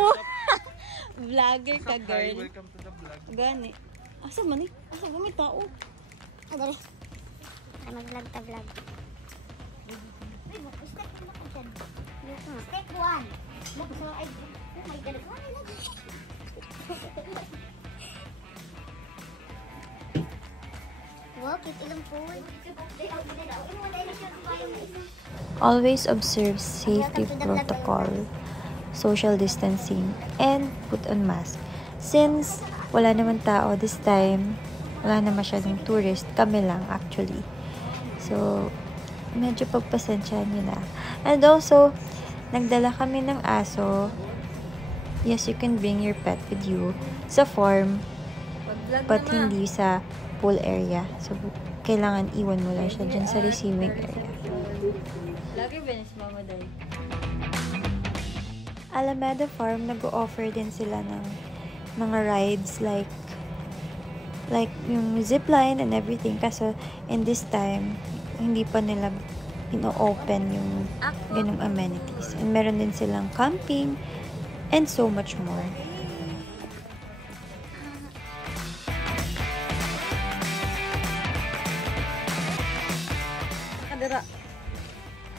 Oh. Vlogger ka, girl. Welcome to the vlog. Gani. Asa man eh? Asa ba may tao? Dali. Para mag-vlog ta vlog. Step 1. Look, so I... Oh my God. Wow, cute ilang pool. Always observe safety protocol, social distancing, and put on mask. Since wala naman tao this time, wala na masyadong tourist, kami lang actually. So, medyo pagpasensyahan nyo na. And also, nagdala kami ng aso. Yes, you can bring your pet with you sa farm, but hindi sa pool area. So, kailangan iwan mo lang siya dyan sa receiving area. Lagi benes mama dahil. Alameda Farm, nag-o-offer din sila ng mga rides like yung zipline and everything. Kaso, in this time, hindi pa nila ino-open yung ganung amenities. And meron din silang camping and so much more.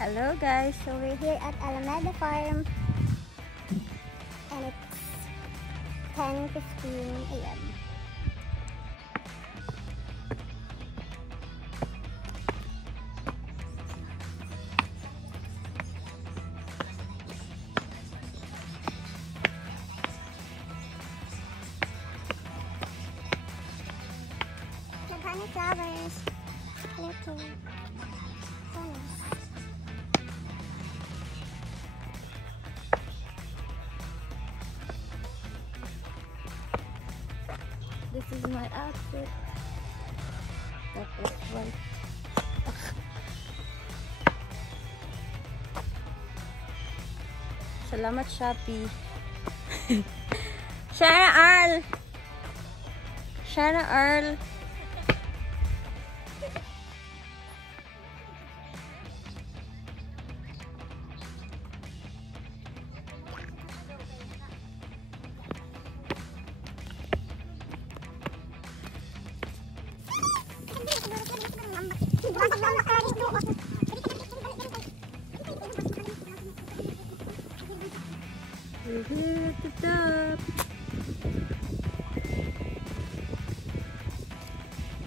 Hello guys, so we're here at Alameda Farm and it's 10:15 a.m. Honey flowers. Look so nice. This is my outfit. That is white. Salamat, Shopee. Shara Arl! Shara Arl! We're here at the top.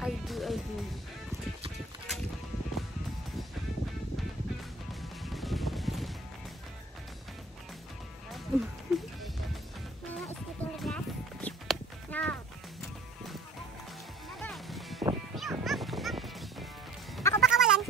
I do. Ako ba kawalan?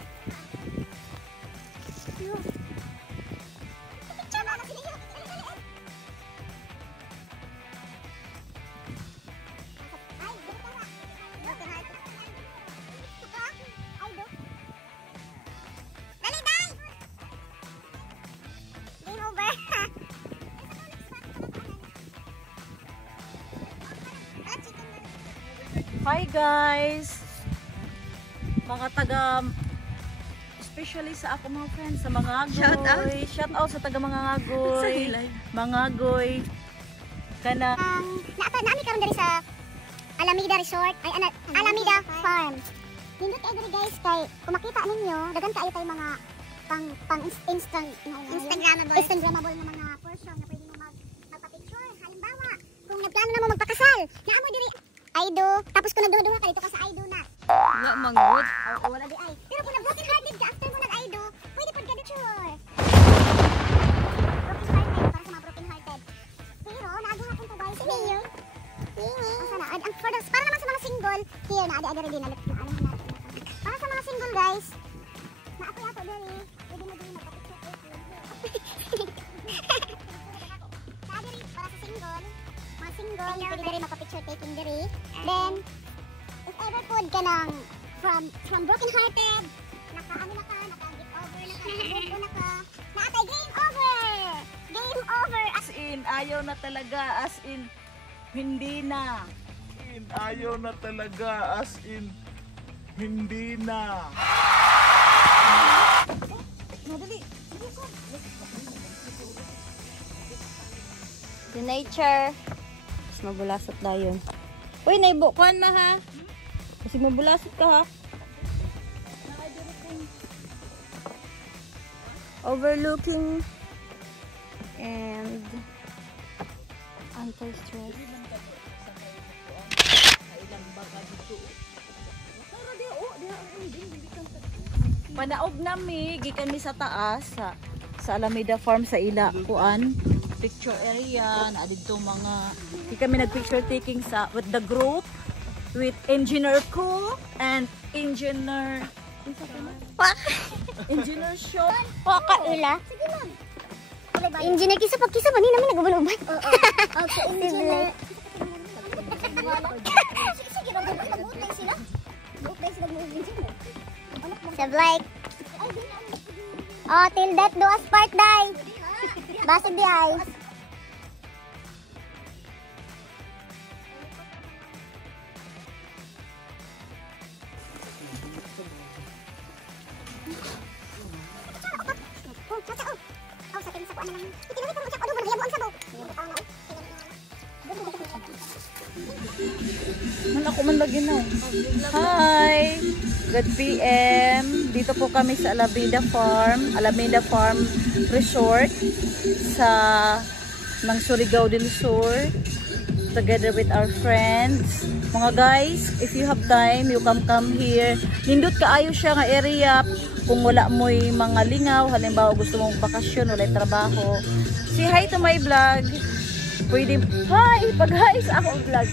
Hi guys! Mga taga, especially sa ako mga friends, sa mga agoy. Shout out sa taga mga agoy. Mga agoy. Kana. Naami karon diri sa Alameda Resort, ay Alameda Farm. Nindot kayo diri guys kay kung makita ninyo, daghan kaayo tay mga pang Instagrammable na mga portion na pwede mo magpa-picture. Halimbawa, kung nagplano na mo magpakasal, naamo diri Aido, tapos kung nagduha-duha ka dito ka sa Aido na. Wala manggod. Wala di ay. Pero kung nag-broken hearted ka after mo nag-Aido, pwede pud ka dito. Broken hearted para sa mga broken hearted. Pero naagaw akong to guys. Sino yun? Asa na? Para naman sa mga single, here na ada-ada rin din natin. Para sa mga single guys, naapo-apo diri. Pwede mo din magpa-picture taking. Para sa single, mga single, pwede diri magpa-picture taking diri. Then, if ever food ka ng from broken hearted, naka-get over na ka, naatay game over! Game over! As in, ayaw na talaga. As in, hindi na. Ayaw na talaga, as in, hindi na. Madali. nature. Mas mabulasot na yun. Uy, naibukuan na ha. Kasi mabulasot ka ha. Overlooking and anti-stress. Panaog nami, gikan mi sa taas sa Alameda Farm sa ila kuan picture area na dito mga di kami nag-picture taking sa with the group with Engineer Ko and Engineer Engineer Sean. Wakaila. Sige lang. Engineer kisa pag kisa ba ni naman nagubuluban. Oo. Okay, engineer. Sige, mag-butlay sila. Butlay sila mag-engineer. Sa Blake. Oh, till death do us part, day. Basig di ay. Man ako man lagi na. Hi! Good PM. Dito po kami sa Alameda Farm Resort sa ng Surigao del Sur together with our friends. Mga guys, if you have time, you come here. Nindot kaayo siya nga area kung wala mo'y mga lingaw, halimbawa gusto mong bakasyon, wala trabaho. Say hi to my vlog. Pwede, hi! Pag-hi sa akong vlog.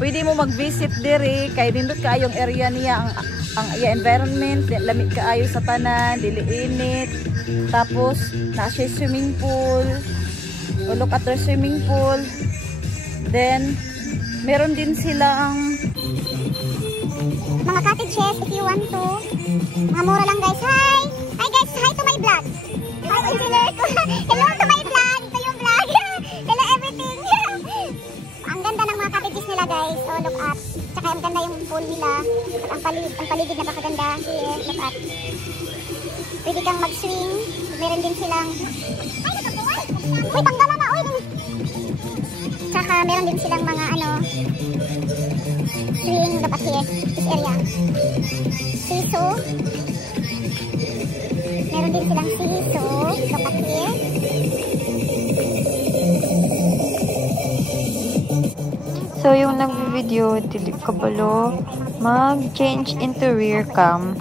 Pwede mo mag-visit dire kay nindot kaayong area niya ang environment, lamig kaayo sa tanan, dili init. Tapos na siya swimming pool. O look at their swimming pool. Then meron din silang mga cottages if you want to. Mga mura lang guys. Hi! Hi guys! Hi to my vlog! Hi engineer ko! Hello to my vlog! Ito yung vlog! Hello everything! Ang ganda ng mga cottages nila guys. So look at. Tsaka ang ganda yung pool nila. Ang paligid napakaganda. Here, look at. Pwede kang mag-swing. Meron din silang uy, panggala na! Uy! Tsaka meron din silang mga swing. Look at here. This area. Siso. Meron din silang siso. Look at here. So, yung nag-video, dili kabalo, mag-change into rear cam.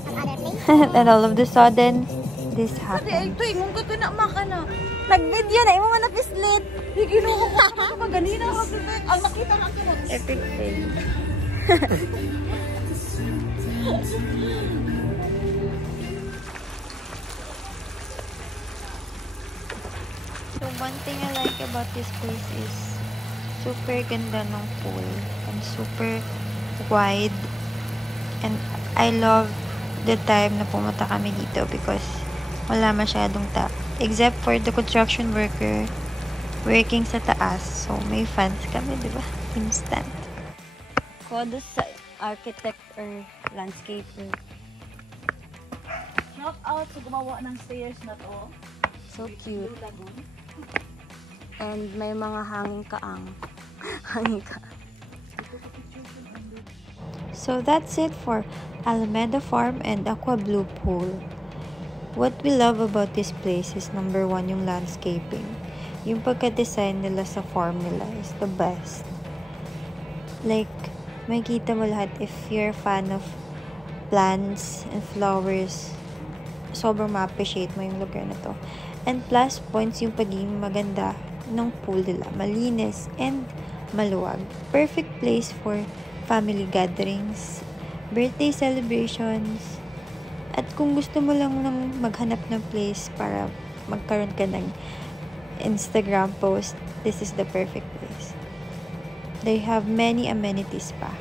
And all of the sudden, this happened. ito, ingon ka na maka na. Nag-video na, imo man napislit. Giginuho ko sa maganina. Ang nakita ka na. Epic fail. So, one thing I like about this place is super ganda ng pool and super wide, and I love the time na pumunta kami dito because wala masyadong except for the construction worker working sa taas, so may fans kami, diba? Instant. Kudos sa architect or landscaper. Shout out sa gumawa ng stairs na to. So cute. And may mga hanging kaang. Hanging kaang. So that's it for Alameda Farm and Aqua Blue Pool. What we love about this place is number one, yung landscaping. Yung pagka-design nila sa farm nila is the best. Like, makikita mo lahat if you're a fan of plants and flowers. Sobrang ma-appreciate mo yung lugar na to. And plus points yung pagiging maganda ng pool nila. Malinis and maluwag. Perfect place for family gatherings, birthday celebrations, at kung gusto mo lang nang maghanap ng place para magkaroon ka ng Instagram post, this is the perfect place. They have many amenities pa.